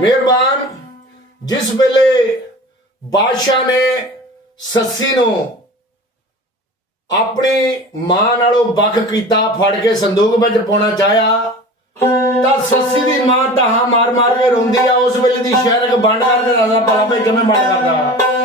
ਮਿਹਰਬਾਨ, ਜਿਸ ਵੇਲੇ ਬਾਦਸ਼ਾਹ ਨੇ ਸੱਸੀ ਨੂੰ ਆਪਣੀ ਮਾਂ ਨਾਲੋਂ ਵੱਖ ਕੀਤਾ, ਫੜ ਕੇ ਸੰਦੂਕ ਵਿੱਚ ਪਾਉਣਾ ਚਾਹਿਆ, ਤਾਂ ਸੱਸੀ ਦੀ ਮਾਂ ਤਾਂ ਮਾਰ ਮਾਰ ਕੇ ਰੋਂਦੀ ਆ, ਉਸ ਵੇਲੇ ਦੀ ਸ਼ਹਿਰਕ ਬੰਦ ਕਰਦੇ ਰਾਜਾ ਭਲਾ ਭੇਜਵੇਂ ਬੰਡ ਕਰਦਾ।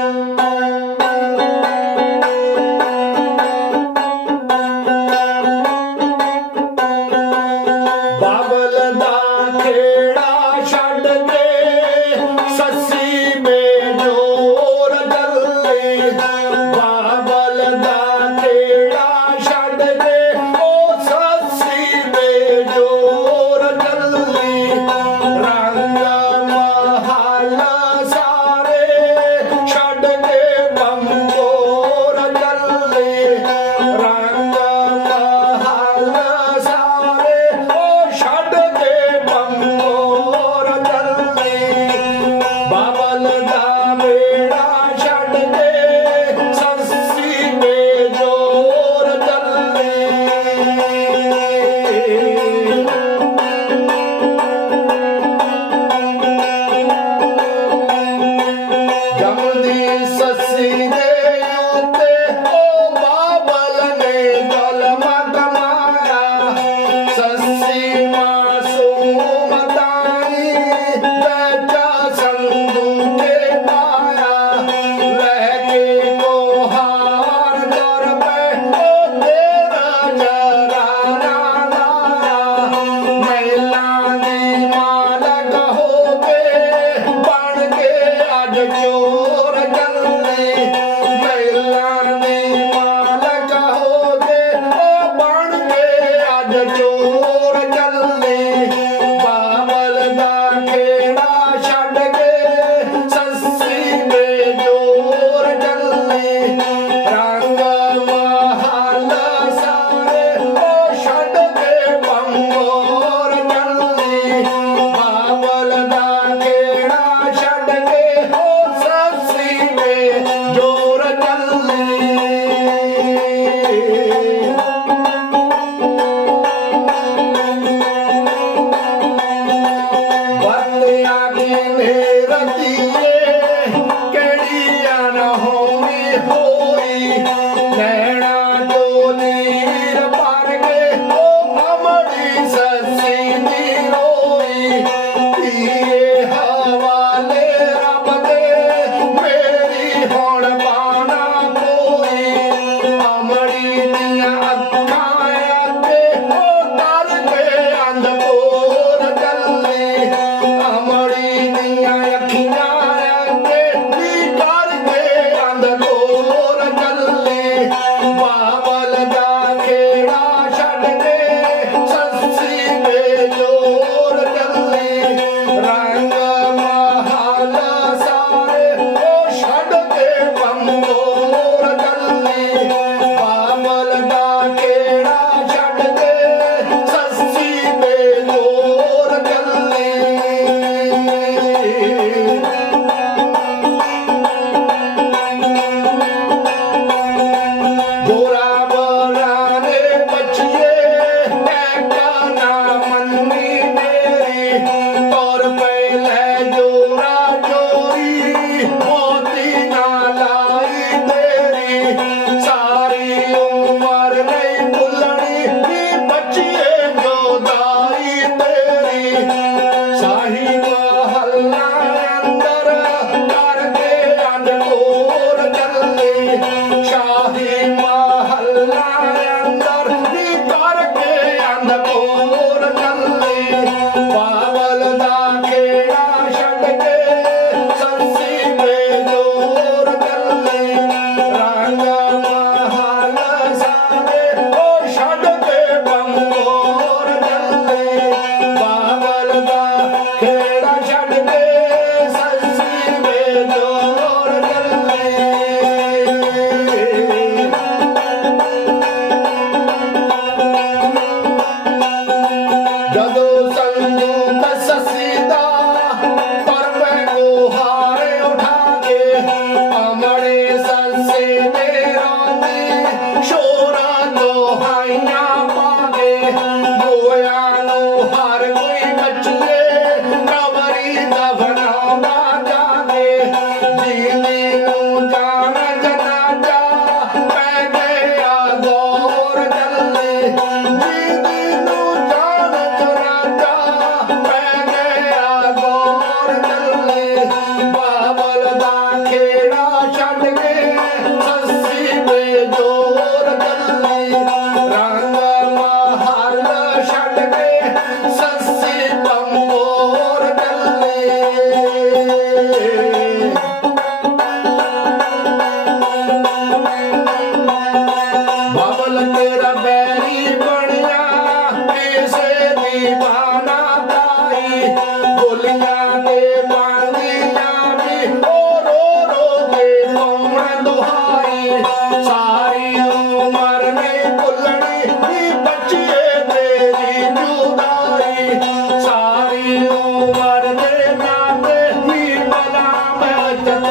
time.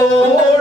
oh.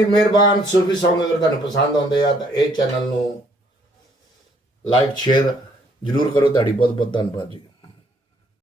ਕਾਫੀ ਮਿਹਰਬਾਨ, ਸੂਫੀ ਸੌਂਗ ਅਗਰ ਤੁਹਾਨੂੰ ਪਸੰਦ ਆਉਂਦੇ ਆ, ਤਾਂ ਇਹ ਚੈਨਲ ਨੂੰ ਲਾਈਕ ਸ਼ੇਅਰ ਜਰੂਰ ਕਰੋ। ਤੁਹਾਡੀ ਬਹੁਤ ਬਹੁਤ ਧੰਨਵਾਦ ਜੀ।